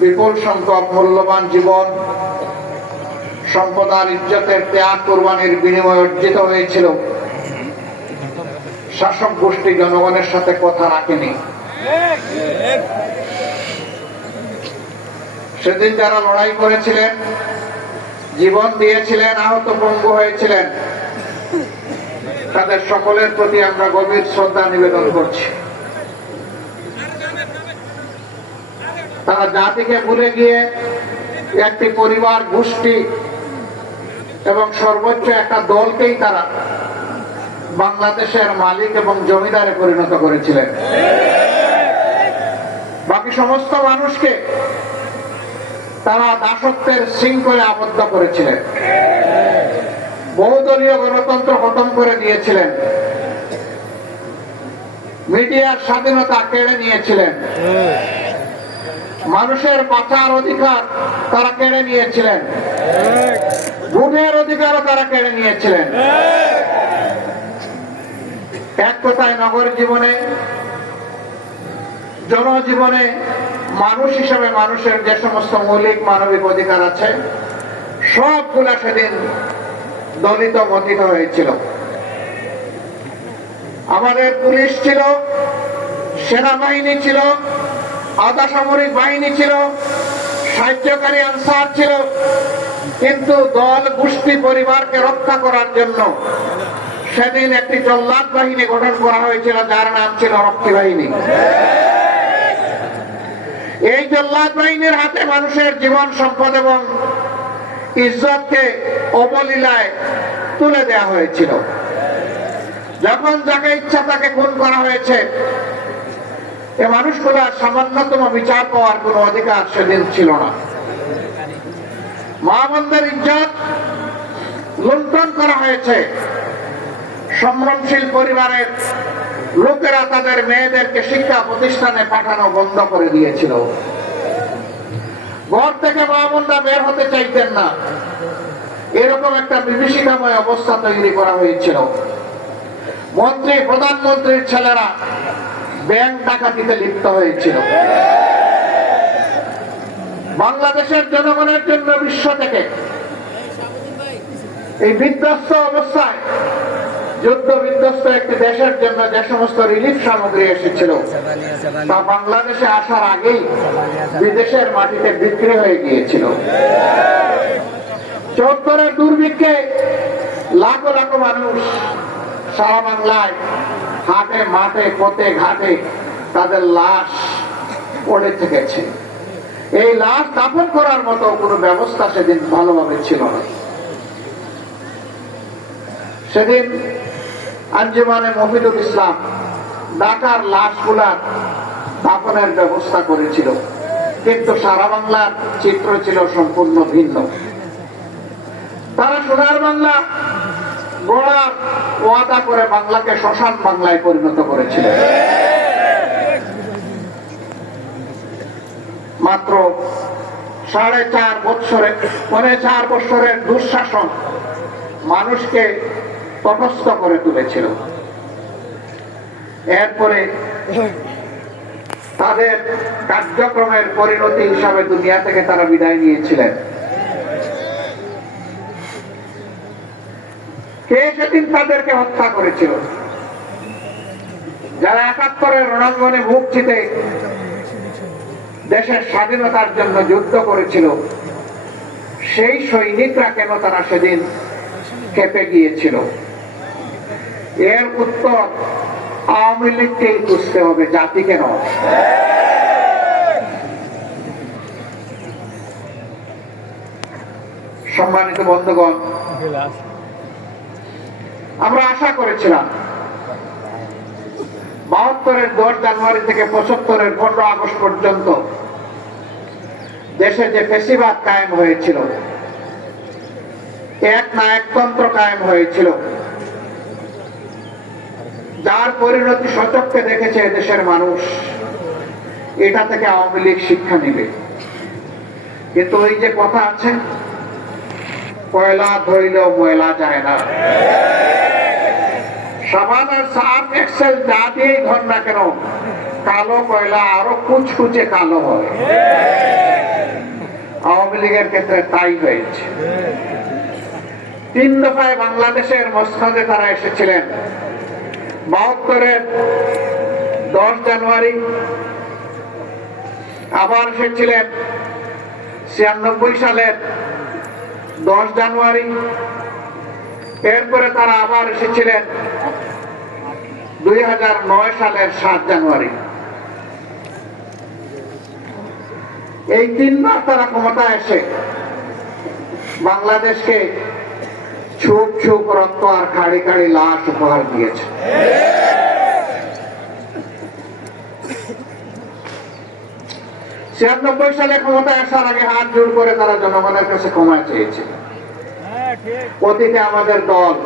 বিপুল সংখ্যক মূল্যবান জীবন সম্পদার ইজ্জতের ত্যাগ কোরবানির বিনিময়ে অর্জিত হয়েছিল। শাসক গোষ্ঠী জনগণের সাথে কথা রাখেনি। সেদিন যারা লড়াই করেছিলেন, জীবন দিয়েছিলেন, আহত পঙ্গু হয়েছিলেন, তাদের সকলের প্রতি আমরা গভীর শ্রদ্ধা নিবেদন করছি। তারা জাতিকে ভুলে গিয়ে একটি পরিবার, গোষ্ঠী এবং সর্বোচ্চ একটা দলকেই তারা বাংলাদেশের মালিক এবং জমিদারে পরিণত করেছিলেন। বাকি সমস্ত মানুষকে তারা দাসত্বের শৃঙ্খলে আবদ্ধ করেছিলেন। বহুদলীয় গণতন্ত্র খতম করে দিয়েছিলেন। মিডিয়ার স্বাধীনতা কেড়ে নিয়েছিলেন। মানুষের বাঁচার অধিকার তারা কেড়ে নিয়েছিলেন। ভোটের অধিকারও তারা কেড়ে নিয়েছিলেন। এক কথায় নগর জীবনে, জনজীবনে মানুষ হিসাবে মানুষের যে সমস্ত মৌলিক মানবিক অধিকার আছে, সবগুলা সেদিন দলিত মতিত হয়েছিল। আমাদের পুলিশ ছিল, সেনাবাহিনী ছিল আধা সামরিক বাহিনী ছিল, সাহায্যকারী আনসার ছিল, কিন্তু দল গোষ্ঠী পরিবারকে রক্ষা করার জন্য সেদিন একটি জল্লাদ বাহিনী গঠন করা হয়েছিল, যার নাম ছিল রক্ষী বাহিনী। এই জল্লাদ বাহিনীর হাতে মানুষের জীবন, সম্পদ এবং ইজ্জতকে অবলীলায় তুলে দেওয়া হয়েছিল। যখন যাকে ইচ্ছা তাকে খুন করা হয়েছে এ মানুষগুলা সামান্যতম বিচার পাওয়ার কোন অধিকার সেদিন ছিল না। মা বন্ধের ইজ্জত লুণ্ঠন করা হয়েছে। সম্ভ্রমশীল পরিবারের লোকেরা তাদের মেয়েদেরকে শিক্ষা প্রতিষ্ঠানে পাঠানো বন্ধ করে দিয়েছিল। ঘর থেকে মা বোনরা বের হতে চাইতেন না। এরকম একটা বিভীষিকাময় অবস্থা তৈরি করা হয়েছিল। মন্ত্রী, প্রধানমন্ত্রীর ছেলেরা ব্যাংক ডাকাতিতে লিপ্ত হয়েছিল। বাংলাদেশের জনগণের জন্য বিশ্ব থেকে এই বিধ্বস্ত অবস্থায়, যুদ্ধ বিধ্বস্ত একটি দেশের জন্য যে সমস্ত রিলিফ সামগ্রী এসেছিল, তা বাংলাদেশে আসার আগেই বিদেশের মাটিতে বিক্রি হয়ে গিয়েছিল। চৌত্তরের দুর্ভিক্ষে লাখো লাখো মানুষ সারা বাংলায় হাটে মাঠে, পথে, ঘাটে তাদের লাশ পড়ে থেকেছে। এই লাশ দাফন করার মতো কোনো ব্যবস্থা সেদিন ভালোভাবে ছিল না। সেদিন আঞ্জুমানে মফিদুল ইসলাম ঢাকার লাশগুলার দাফনের ব্যবস্থা করেছিল। কিন্তু সারা বাংলার চিত্র ছিল সম্পূর্ণ ভিন্ন। তারা সোনার বাংলা গোড়ার ওয়াদা করে বাংলাকে শ্মশান বাংলায় পরিণত করেছিল মাত্র সাড়ে চার বছরে পনে চার বছরের দুঃশাসন মানুষকে তটস্থ করে তুলেছিল। এরপরে তাদের কার্যক্রমের পরিণতি হিসাবে দুনিয়া থেকে তারা বিদায় নিয়েছিলেন। কে সেদিন তাদেরকে হত্যা করেছিল? যারা একাত্তরের রণাঙ্গনে মুখ চিতে দেশের স্বাধীনতার জন্য যুদ্ধ করেছিল, সেই সৈনিকরা কেন তারা সেদিন খেপে গিয়েছিল? এর উত্তর আওয়ামী লীগকেই বুঝতে হবে জাতি কেন সম্মানিত বন্ধুগণ আমরা আশা করেছিলাম। বাহাত্তরের দশ জানুয়ারি থেকে পঁচাত্তরের পনেরো আগস্ট পর্যন্ত দেশে যে ফেসিবাদ কায়েম হয়েছিল এক না একতন্ত্র কায়েম হয়েছিল। যার পরিণতি সচক্ষে দেখেছে দেশের মানুষ, এটা থেকে আওয়ামী লীগ শিক্ষা নিবে। কিন্তু ওই যে কথা আছে কয়লা ধরিলেও ময়লা যায় না। কালো হয়। আওয়ামী লীগের ক্ষেত্রে তাই তিন দফায় বাংলাদেশের মসনদে তারা এসেছিলেন। বাহাত্তরের দশ জানুয়ারি। আবার এসেছিলেন ছিয়ানব্বই সালের দশ জানুয়ারি। এরপরে তারা আবার এসেছিলেন দুই হাজার নয় সালের সাত জানুয়ারি। এই তিনবার তারা ক্ষমতা এসে বাংলাদেশকে ছুপ ছুপ রক্ত আর খাড়ি খাড়ি লাশ উপহার দিয়েছে। ছিয়ানব্বই সালে ক্ষমতা আসার আগে হাত জোর করে তারা জনগণের কাছে ক্ষমা চেয়েছে। অতীতে আমাদের দল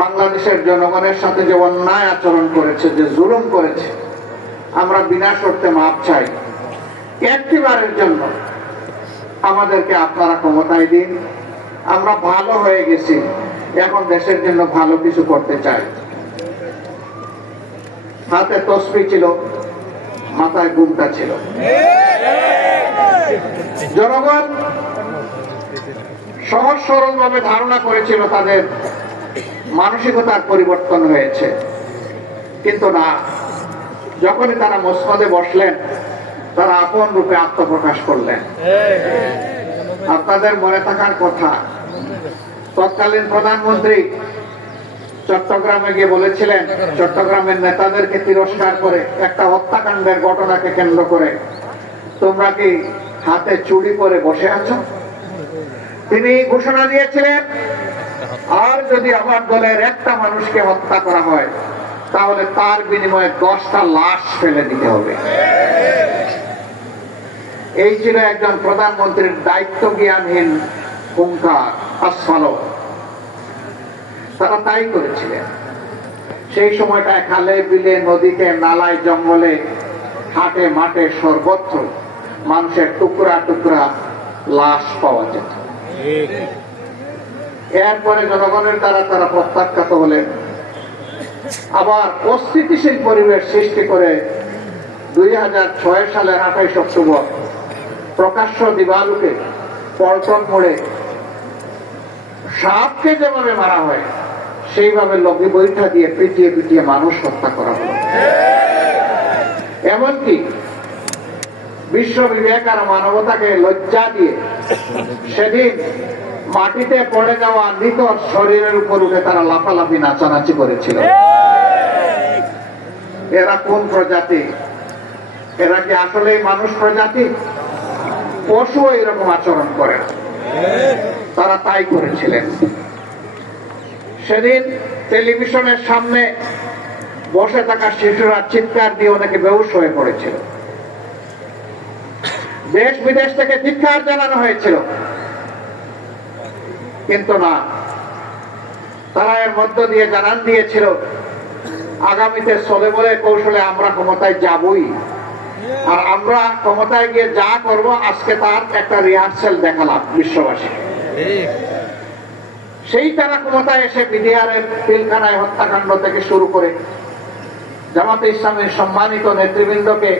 বাংলাদেশের জনগণের সাথে যে অন্যায় আচরণ করেছে, যে জুলুম করেছে, আমরা বিনা শর্তে মাপ চাই। একটিবারের জন্য আমাদেরকে আপনারা ক্ষমতায় দিন। আমরা ভালো হয়ে গেছি, এখন দেশের জন্য ভালো কিছু করতে চাই। হাতে তসবি ছিল, মাথায় ঘুমটা ছিল। জনগণ সহজ সরল ভাবে ধারণা করেছিল তাদের মানসিকতার পরিবর্তন হয়েছে। কিন্তু না, যখনই তারা মসনদে বসলেন, তারা আপন রূপে আত্মপ্রকাশ করলেন। আপনাদের মনে থাকার কথা, তৎকালীন প্রধানমন্ত্রী চট্টগ্রামে গিয়ে বলেছিলেন, চট্টগ্রামের নেতাদেরকে তিরস্কার করে একটা হত্যাকাণ্ডের ঘটনাকে কেন্দ্র করে তোমরা কি হাতে চুরি করে বসে আছো? তিনি ঘোষণা দিয়েছিলেন আর যদি আমার দলের একটা মানুষকে হত্যা করা হয়, তাহলে তার বিনিময়ে দশটা লাশ ফেলে দিতে হবে। এই ছিল একজন প্রধানমন্ত্রীর দায়িত্ব জ্ঞানহীন হুঙ্কার তারা তাই করেছিলেন। সেই সময়টায় খালে, বিলে, নদীতে, নালায়, জঙ্গলে, হাটে, মাঠে সর্বত্র মানুষের টুকরা টুকরা লাশ পাওয়া যেত। এরপরে জনগণের দ্বারা তারা প্রত্যাখ্যাত হলেন। আবার অস্থিতিশীল পরিবেশ সৃষ্টি করে দুই হাজার ছয় সালের আঠাইশ অক্টোবর প্রকাশ্য দিবালুকে পল্টন মোড়ে সাপকে যেভাবে মারা হয়, সেইভাবে লগি বৈঠা দিয়ে পিটিয়ে পিটিয়ে মানুষ হত্যা করা হলো। এমনকি বিশ্ব বিবেক আর মানবতাকে লজ্জা দিয়ে সেদিন মাটিতে পড়ে যাওয়া নিকট শরীরের উপর উঠে তারা লাফালাফি, নাচানাচি করেছিল। এরা কোন প্রজাতি? এরা কি আসলে মানুষ প্রজাতি? পশু এরকম আচরণ করে। তারা তাই করেছিলেন। সেদিন টেলিভিশনের সামনে বসে থাকা শিশুরা চিৎকার দিয়ে অনেকে বেউস হয়ে পড়েছিল। দেশ বিদেশ থেকে চিৎকার জানানো হয়েছিল। কিন্তু না। তারা এর মধ্য দিয়ে জানান দিয়েছিল, আগামীতে চলে বলে কৌশলে আমরা ক্ষমতায় যাবই। আর আমরা ক্ষমতায় গিয়ে যা করব, আজকে তার একটা রিহার্সেল দেখালাম বিশ্ববাসী। সেই তারা ক্ষমতায় এসে বিডিআরের পিলখানায় হত্যাকাণ্ড থেকে শুরু করে জামাতে ইসলামের সম্মানিত নেতৃবৃন্দকে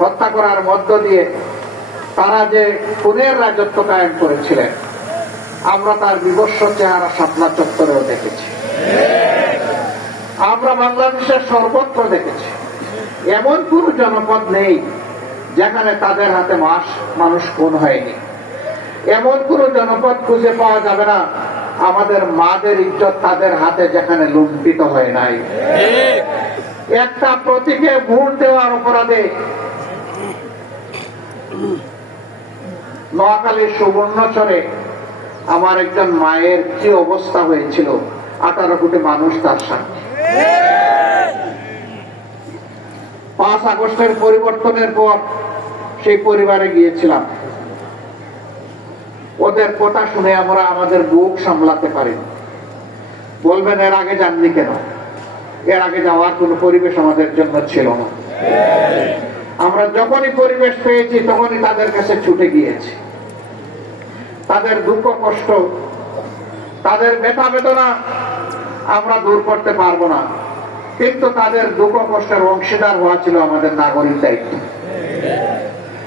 হত্যা করার মধ্য দিয়ে তারা যে খুনের রাজত্ব কায়েম করেছিলেন আমরা তার বিবস্ব চেহারা শাপলা চত্বরেও দেখেছি। আমরা বাংলাদেশের সর্বত্র দেখেছি। এমন কোন জনপদ নেই যেখানে তাদের হাতে মাস মানুষ খুন হয়নি। এমন কোন জনপদ খুঁজে পাওয়া যাবে না। আমাদের মাদের ইজ্জত তাদের হাতে যেখানে লুণ্ঠিত হয় নাই। একটা প্রতীকে ভোট দেওয়ার অপরাধে নোয়াখালীর সুবর্ণচরে আমার একজন মায়ের কি অবস্থা হয়েছিল? আঠারো কোটি মানুষ তার সাথে পাঁচ আগস্টের পরিবর্তনের পর সেই পরিবারে গিয়েছিলাম। ওদের কথা শুনে আমরা আমাদের বুক সামলাতে পারি। বলবেন, এর আগে যাননি কেন? এর আগে যাওয়ার কোনো পরিবেশ আমাদের জন্য ছিল না। আমরা যখনই পরিবেশ পেয়েছি, তখনই তাদের কাছে ছুটে গিয়েছি। তাদের দুঃখ, কষ্ট, তাদের ব্যথা, বেদনা আমরা দূর করতে পারব না। কিন্তু তাদের দুঃখ, কষ্টের অংশীদার হওয়া ছিল আমাদের নাগরিক দায়িত্ব।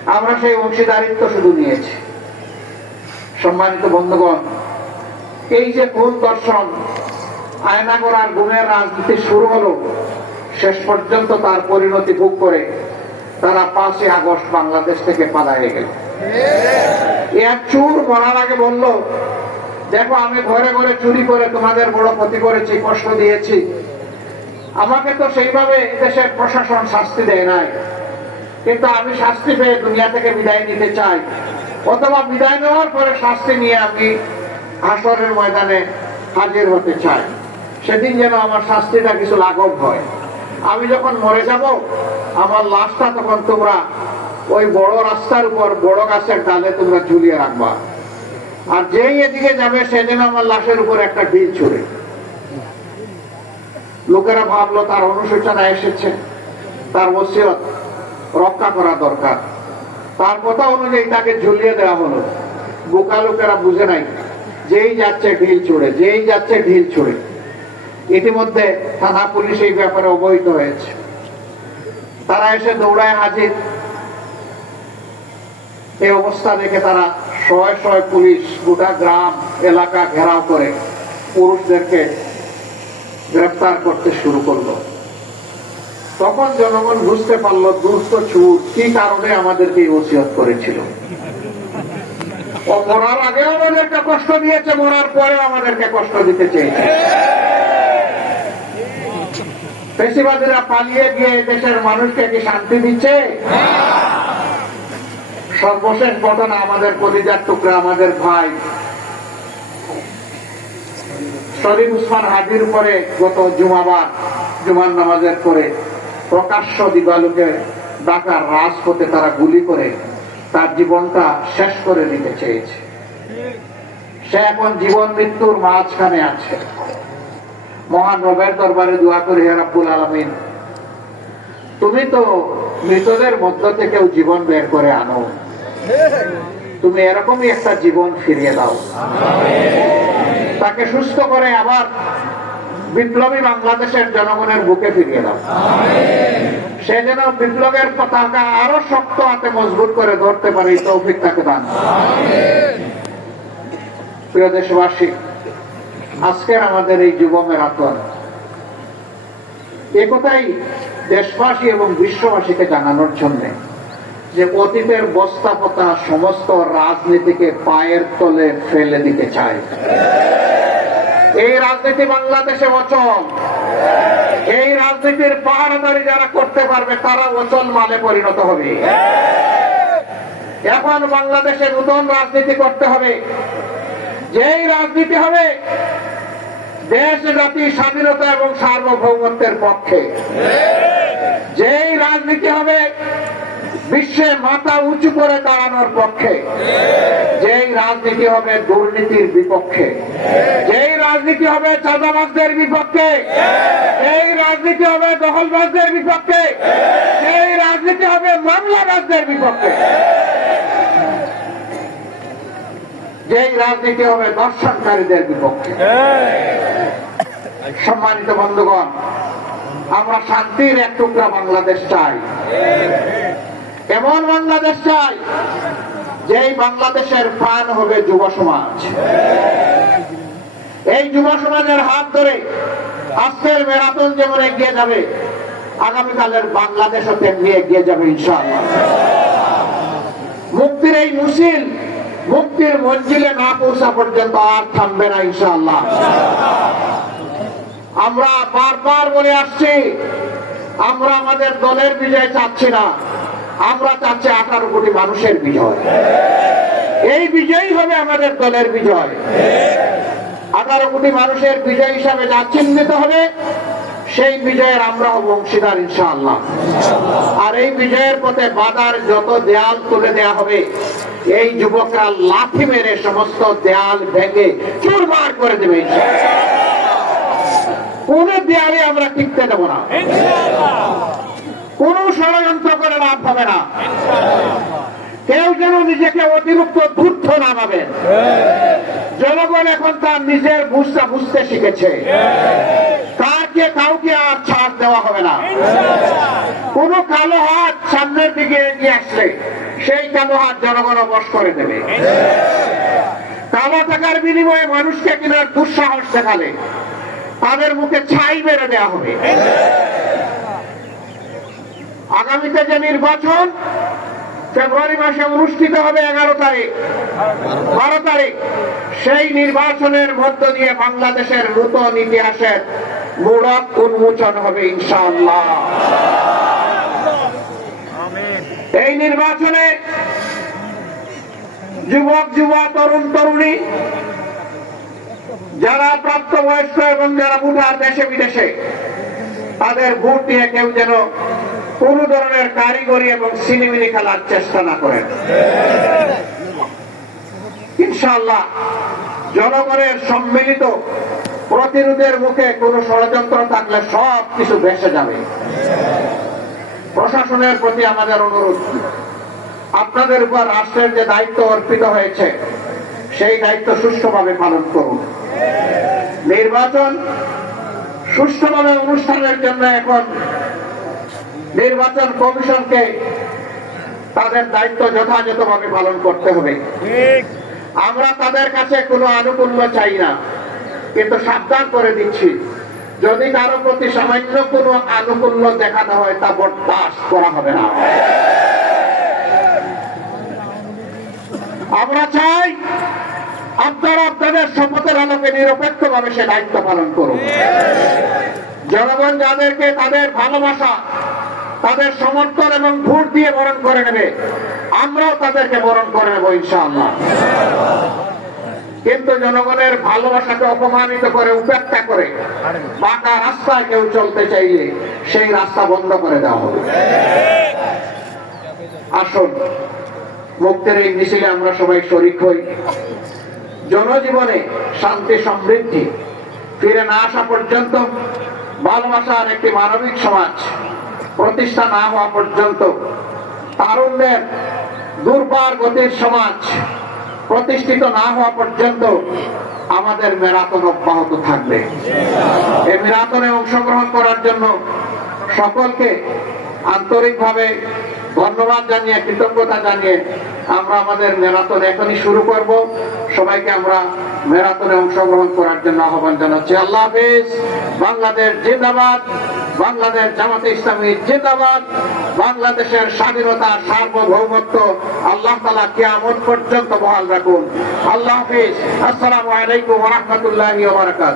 আমরা সেই অংশীদারিত্ব শুধু নিয়েছি। সম্মানিত বন্ধুগণ, এই যে কোন দর্শন আয়না করার গুণের রাজনীতি শুরু হলো, শেষ পর্যন্ত তার পরিণতি ভোগ করে তারা পাঁচই আগস্ট বাংলাদেশ থেকে পালাইয়ে গেল। এক চুর মরার আগে বলল, দেখো, আমি ঘরে ঘরে চুরি করে তোমাদের বড় ক্ষতি করেছি, কষ্ট দিয়েছি। আমাকে তো সেইভাবে দেশের প্রশাসন শাস্তি দেয় নাই। কিন্তু আমি শাস্তি পেয়ে দুনিয়া থেকে বিদায় নিতে চাই। অথবা বিদায় নেওয়ার পরে শাস্তি নিয়ে আমি হাসরের ময়দানে হাজির হতে চাই। সেদিন যেন আমার শাস্তিটা কিছু লাঘব হয়। আমি যখন মরে যাব, আমার লাশটা তখন তোমরা ওই বড় রাস্তার উপর, বড় গাছের ডালে তোমরা ঝুলিয়ে রাখবা। আর যেই এদিকে যাবে সেদিন আমার লাশের উপর একটা ঢিল ছুড়ে। লোকেরা ভাবলো, তার অনুশোচনা এসেছে। তার ওসিয়ত রক্ষা করা দরকার। তার কথা অনুযায়ী তাকে ঝুলিয়ে দেওয়া হলো। বোকা লোকেরা বুঝে নাই, যেই যাচ্ছে ঢিল ছুড়ে, যেই যাচ্ছে ঢিল ছুড়ে। ইতিমধ্যে থানা পুলিশ এই ব্যাপারে অবহিত হয়েছে। তারা এসে দৌড়ায় হাজির। এই অবস্থা দেখে তারা শয়ে শয়ে পুলিশ গোটা গ্রাম, এলাকা ঘেরাও করে পুরুষদেরকে গ্রেফতার করতে শুরু করল। তখন জনগণ বুঝতে পারল দুস্থ চুর কি কারণে আমাদেরকে ওসিয়ত করেছিল। ও মরার আগে আমাদেরকে কষ্ট দিয়েছে, মরার পরে আমাদেরকে কষ্ট দিতে চেয়েছে। পেশিবাদীরা পালিয়ে গিয়ে দেশের মানুষকে কি শান্তি দিচ্ছে? সর্বশেষ ঘটনা আমাদের কলিজার টুকরা, আমাদের ভাই। শরীফ উসমান হাজির উপরে গত জুমাবার, জুমার নামাজের পরে প্রকাশ্য দিবালুকে ঢাকার রাজপথে তারা গুলি করে তার জীবনটা শেষ করে দিতে চেয়েছে। সে এখন জীবন মৃত্যুর মাঝখানে আছে। মহান রবের দরবারে দোয়া করি, হে রাব্বুল আলমিন। তুমি তো মৃতদের মধ্য থেকেও জীবন বের করে আনো। তুমি এরকমই একটা জীবন ফিরিয়ে দাও। তাকে সুস্থ করে আবার বিপ্লবী বাংলাদেশের জনগণের বুকে ফিরিয়ে দাও। সে যেন বিপ্লবের পতাকা আরও শক্ত হাতে মজবুত করে ধরতে পারে, এই তৌফিক তাকে দান। প্রিয় দেশবাসী, আজকের আমাদের এই যুব মেরাথন একথাই দেশবাসী এবং বিশ্ববাসীকে জানানোর জন্য যে অতীতের বস্তাপতা সমস্ত রাজনীতিকে পায়ের তলে ফেলে দিতে চায়। এই রাজনীতি বাংলাদেশে অচল। এই রাজনীতির পাহাড়াদারি যারা করতে পারবে, তারা অচল মালে পরিণত হবে। এখন বাংলাদেশে নতুন রাজনীতি করতে হবে। যেই রাজনীতি হবে, দেশ, জাতি, স্বাধীনতা এবং সার্বভৌমত্বের পক্ষে। যেই রাজনীতি হবে বিশ্বে মাথা উঁচু করে দাঁড়ানোর পক্ষে। যেই রাজনীতি হবে দুর্নীতির বিপক্ষে। যেই রাজনীতি হবে চাঁদাবাজদের বিপক্ষে। যেই রাজনীতি হবে দখলবাজদের বিপক্ষে। যেই রাজনীতি হবে মামলাবাজদের বিপক্ষে। যেই রাজনীতি হবে দর্শনকারীদের বিপক্ষে। সম্মানিত বন্ধুগণ, আমরা শান্তির এক টুকরা বাংলাদেশ চাই। এমন বাংলাদেশ চাই, যেই বাংলাদেশের প্রাণ হবে যুব সমাজ। এই যুব সমাজের হাত ধরে আজকের মেরাথন যেমন এগিয়ে যাবে, আগামীকালের বাংলাদেশও তেমনি এগিয়ে যাবে, ইনশাআল্লাহ। মুক্তির এই মুসিল মুক্তির মঞ্জিলে না পৌঁছা পর্যন্ত আর থামবে না, ইনশাআল্লাহ। আমরা বারবার বলে আসছি, আমরা আমাদের দলের বিজয় চাচ্ছি না। আমরা চাচ্ছি আঠারো কোটি মানুষের বিজয়। এই বিজয়ী হবে আমাদের দলের বিজয়। আঠারো কোটি মানুষের বিজয় হিসাবে যা চিহ্নিত হবে, সেই বিজয়ের আমরা হব অংশীদার ইনশাআল্লাহ। আর এই বিজয়ের পথে বাধার যত দেয়াল তুলে দেয়া হবে, এই যুবকরা লাঠি মেরে সমস্ত দেয়াল ভেঙে চুরমার করে দেবে। কোন দেয়ালে আমরা টিকতে দেব না। কোন ষড়যন্ত্র করে লাভ হবে না। কেউ যেন নিজেকে অতিরিক্ত ধূর্ত না ভাবেন জনগণ এখন তার নিজের বুঝটা বুঝতে শিখেছে। কার কাউকে আর ছাড় দেওয়া হবে না। কোন কালো হাত সামনের দিকে এগিয়ে আসলে সেই কালো হাত জনগণ বশ করে দেবে। কালো টাকার বিনিময়ে মানুষকে কেনার দুঃসাহস দেখালে তাদের মুখে ছাই মেরে দেওয়া হবে। আগামীতে যে নির্বাচন, ফেব্রুয়ারি মাসে অনুষ্ঠিত হবে এগারো তারিখ। বারো তারিখ। সেই নির্বাচনের মধ্য দিয়ে বাংলাদেশের নূতন ইতিহাসের মোড়ক উন্মোচন হবে ইনশাআল্লাহ। এই নির্বাচনে যুবক, যুবা, তরুণ, তরুণী, যারা প্রাপ্তবয়স্ক এবং যারা ভোটার দেশে বিদেশে তাদের ভোট নিয়ে কেউ যেন কোন ধরনের কারিগরি এবং সিনেমিনি খেলার চেষ্টা না করেন। ইনশাআল্লাহ জনগণের সম্মিলিত প্রতিরোধের মুখে কোনো ষড়যন্ত্র থাকলে সব কিছু ভেসে যাবে। প্রশাসনের প্রতি আমাদের অনুরোধ, আপনাদের উপর রাষ্ট্রের যে দায়িত্ব অর্পিত হয়েছে, সেই দায়িত্ব সুষ্ঠুভাবে পালন করুন। নির্বাচন সুষ্ঠুভাবে অনুষ্ঠানের জন্য এখন নির্বাচন কমিশনকে তাদের দায়িত্ব যথাযথভাবে পালন করতে হবে। আমরা তাদের কাছে কোনো আনুকূল্য চাই না কিন্তু সাবধান করে দিচ্ছি। যদি কারও প্রতি সামান্য কোনো আনুকূল্য দেখানো হয় তা বরদাস্ত করা হবে না। আমরা চাই আপনারা আপনাদের শপথের আলোকে নিরপেক্ষভাবে সে দায়িত্ব পালন করুন। জনগণ যাদেরকে তাদের ভালোবাসা তাদের সমর্থন এবং ভোট দিয়ে বরণ করে নেবে। আমরাও তাদেরকে বরণ করে নেব, ইনশাআল্লাহ। কিন্তু জনগণের ভালোবাসাকে অপমানিত করে, উপেক্ষা করে, বাঁকা রাস্তায় কেউ চলতে চাইলে সেই রাস্তা বন্ধ করে দেওয়া হবে। আসুন, মুক্তের এই মিছিলে আমরা সবাই শরিক হই। জনজীবনে শান্তি, সমৃদ্ধি ফিরে না আসা পর্যন্ত ভালোবাসার একটি মানবিক সমাজ প্রতিষ্ঠা না হওয়া পর্যন্ত তারুণ্যের দুর্বার গতির সমাজ প্রতিষ্ঠিত না হওয়া পর্যন্ত আমাদের মেরাতন অব্যাহত থাকবে। এই মেরাতনে অংশগ্রহণ করার জন্য সকলকে আন্তরিকভাবে ধন্যবাদ জানিয়ে, কৃতজ্ঞতা জানিয়ে আমরা আমাদের মেরাতন এখনই শুরু করব। সবাইকে আমরা ম্যারাথনে অংশগ্রহণ করার জন্য আহ্বান জানাচ্ছি। আল্লাহ হাফিজ। বাংলাদেশ জিন্দাবাদ। বাংলাদেশ জামাতে ইসলামী জিন্দাবাদ। বাংলাদেশের স্বাধীনতা, সার্বভৌমত্ব আল্লাহ তালা কিয়ামত পর্যন্ত বহাল রাখুন। আল্লাহ হাফিজ। আসসালামু আলাইকুম রহমতুল্লাহ বারাকাত